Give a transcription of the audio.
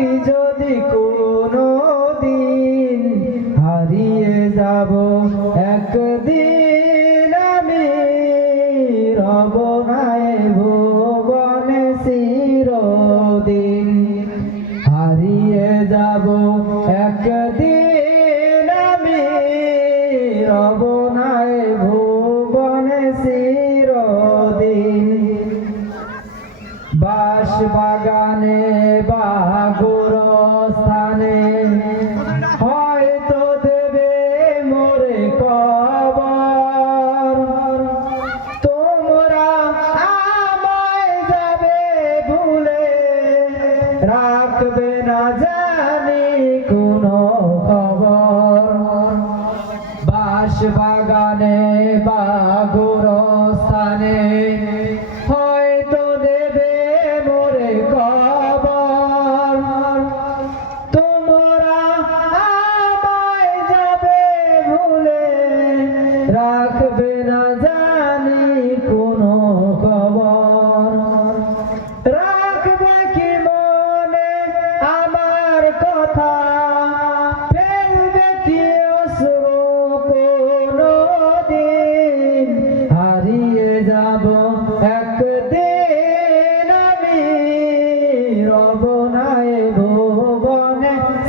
আমি যদি কোনো দিন হারিয়ে যাব, একদিন আমি রব নাই ভুবনে চিরদিন হারিয়ে যাব, একদিন আমি রব রাখবে না জানি কোনো খবর। বাস বাগানে বাগুর